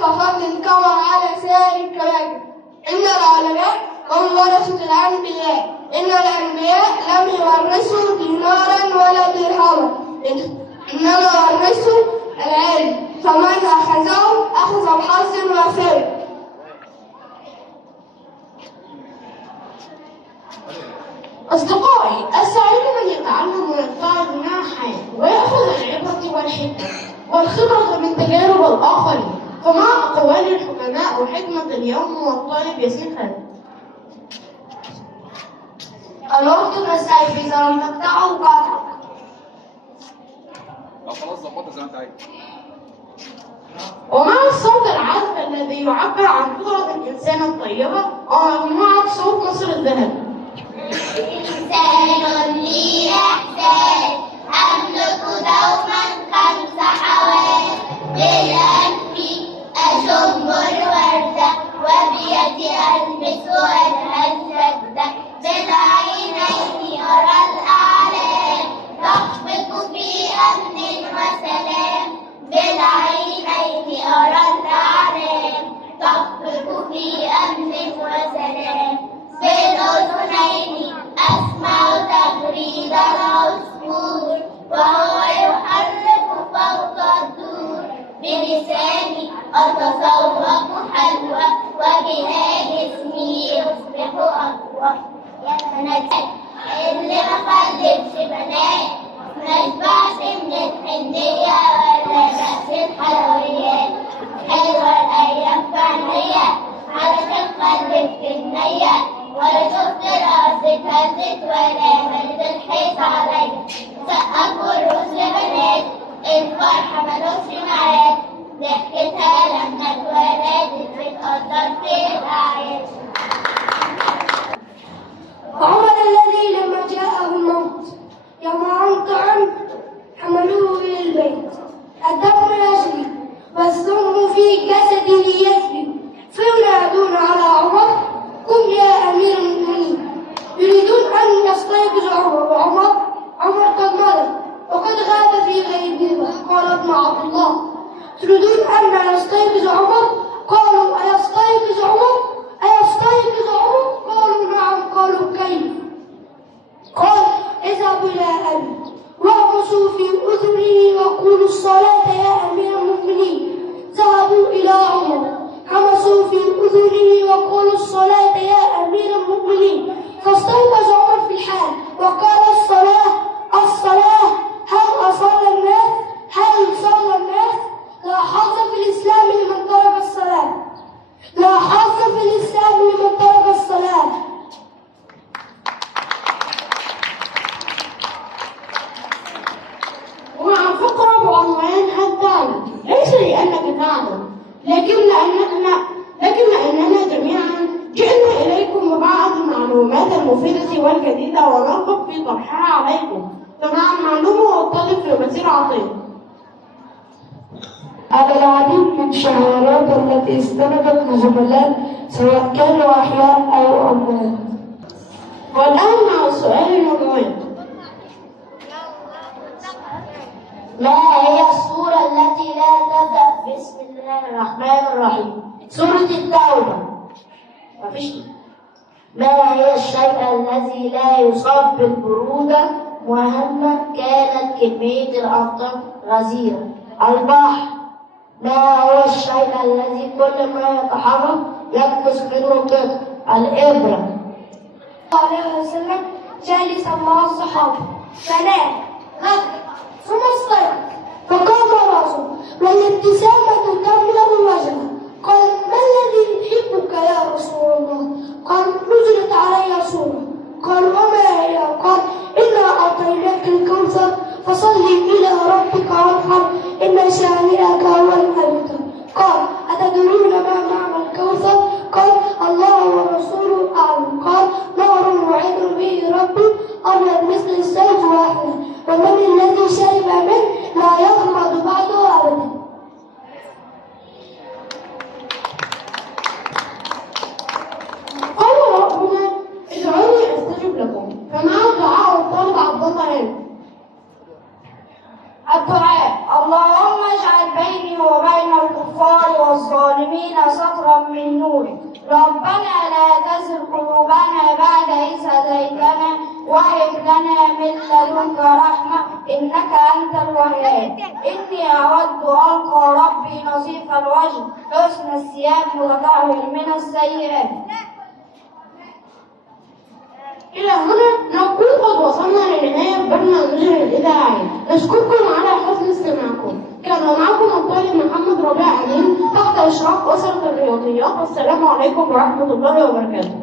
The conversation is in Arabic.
كفضل القمر على سائر الكواكب. إن العلماء هم ورثة الأنبياء. إن الأنبياء لم يورثوا دينارا ولا درهما، إنما ورثوا العلم، فمن أخذه أخذ بحظ وافر. أصدقائي، السعيد من يتعلم ويتعظ مع الحياة ويأخذ العبرة والحكمة والخبرة من تجارب الآخرين. فمع أقوال الحكماء وحكمة اليوم والطالب ياسين خالد. الوقت كالسيف إذا لم تقطعه قطعك. خلاص ظبطها زي ما انت عايز. ومع الصوت العذب الذي يعبر عن فطرة الإنسان الطيبة ومجموعة صوت مصر الذهبي. إنسان لي إحساس أملك دوما 5 حواس. بالأنف أشم الوردة وبيدي ألمس والهزة. بالعينين أرى الأعلام تخفق في أمن وسلام. بالعينين أرى الأعلام تخفق في أمن وسلام. بالأذنين أسمع تغريد العصفور وهو يحرك فوق الدور. بلساني أتذوق حلوى وبها جسمي يصبح أقوى. يا بنات اللي ما خلفش بنات ما يشبعش من الحنية ولا بأس الحلويات. حلوة الأيام فعنية علشان خلف كنية، ولا شفت الأرض اتهزت ولا ملت الحيط عليا. سقفوا الرز بنات الفرحة ملوش ميعاد. ضحكتها لما اتولدت بتقدر في الأعياد. وعمر الذي لما جاءه الموت يوم أنطعم حملوه إلى البيت. الدم يجري والسم في جسده يسري، فينادون على عمر قم يا أمير المؤمنين. يريدون أن يستيقظ عمر قد مضى وقد غاب في غيبه. قال ابن عبد الله تريدون أن يستيقظ عمر؟ قالوا أيستيقظ عمر؟ أيستيقظ عمر؟ قالوا نعم. قالوا كيف؟ قال اذهبوا إلى أبي واغمسوا في أذنه وقولوا الصلاة يا أمير المؤمنين. ذهبوا إلى عمر همسوا في أذنه وقالوا الصلاة يا أمير المؤمنين. فاستيقظ عمر في الحال وقال الصلاة الصلاة. هل أصلى الناس؟ هل صلى الناس؟ لا حظ في الإسلام لمن ترك الصلاة. لا حظ في الإسلام لمن ترك الصلاة. ومع فقرة بعنوان هل تعلم؟ ليس لأنك تعلم، لكن لأننا جميعا جئنا إليكم ببعض المعلومات المفيدة والجديدة ونرغب في طرحها عليكم. فمع المعلومة والطالب في مسير عطية. على العديد من الشهادات التي استندت لزملاء سواء كانوا أحياء أو أموات. والآن مع السؤال المجموعي. ما هي السورة التي لا تبدأ بسم الله الرحمن الرحيم؟ سورة التوبة. مفيش. ما هي الشيء الذي لا يصاب بالبرودة مهما كانت كمية الأمطار غزيرة؟ البحر. ما هو الشيء الذي كل ما يتحرك ينقص منه قطع؟ الإبرة. صلى الله عليه وسلم جالس مع الصحابة فنام غدا ثم استيقظ فقام راسه والابتسامة تملأ وجهه. قال ما الذي يحبك يا رسول الله؟ قال نزلت علي سورة. قال وما هي؟ قال إنا أعطيناك الكوثر فصل إلى ربك وانحر إن شانئك هو الأبتر. قال أتدرون ما معنى الكوثر؟ قال الله ورسوله أعلم. قال نهر وعد به ربي أبيض مثل الثلج واحد ومن الذي شرب منه لا يغمض بعده أبدا. العالمين سطرا من نورك. ربنا لا تزغ قلوبنا بعد إذ هديتنا وهب لنا من لدنك رحمة إنك أنت الوهاب. إني أود ألقى ربي نظيف الوجه حسن الثياب متطهر من السيئات. إلى هنا نكون قد وصلنا لنهاية برنامجنا الإذاعي. نشكركم على حسن استماعكم. كان معكم الطالب محمد ربيع أمين تحت إشراف أسرة الرياضيات. والسلام عليكم ورحمة الله وبركاته.